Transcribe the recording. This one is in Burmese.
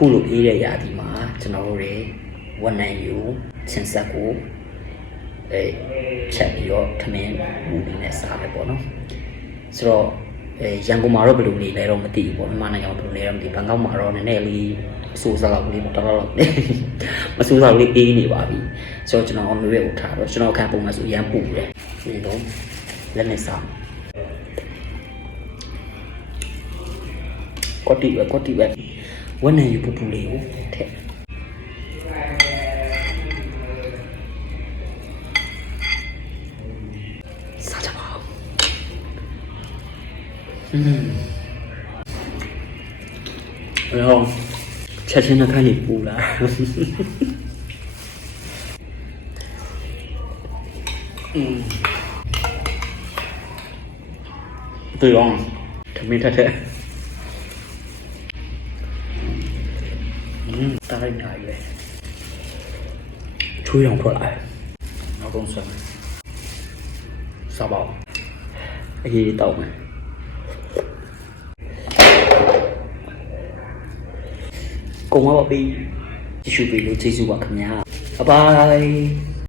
အခုလိုအေးတဲ့ရာသီမှာကျွန်တော်တို့တွေဝန်နိုင်ယူဆင်ဆက်ကိုချက်ပြီးတော့ခမင်းမူနေနဲ့စားမယ်ပေါ့နော်ဆိုတော့ရန်ကုန်မှာတော့ဘယ်လိုနေလဲတော့မသိဘူးပေါ့မြန်မာနိုင်ငံမှာဘယ်လိုနေလဲတော့မသိဘူးဘန်ကောက်မှာတော့နည်းနည်းလေးအဆိုးစားလောက်လေးပေါ့တော်တော်လောက်မဆိုးစားလေးအေးနေပါပြီဆိုတော့ကျွန်တော်အမေကိုထားတော့ကျွန်တော်ခံပုံမှန်ဆိုရန်ပူတယ်ဒီတော့လက်နဲ့စားကော်တီပဲဝန်နိုင်ယူပူပူလေးကိုထည့်စားကြပါဦး然后切成的看你补了对哦特别特大概哪一位出氧出来老公酸沙包一刀呢cùng với Bobby, chị chụp video chơi dù bà khám nhà. Bye bye.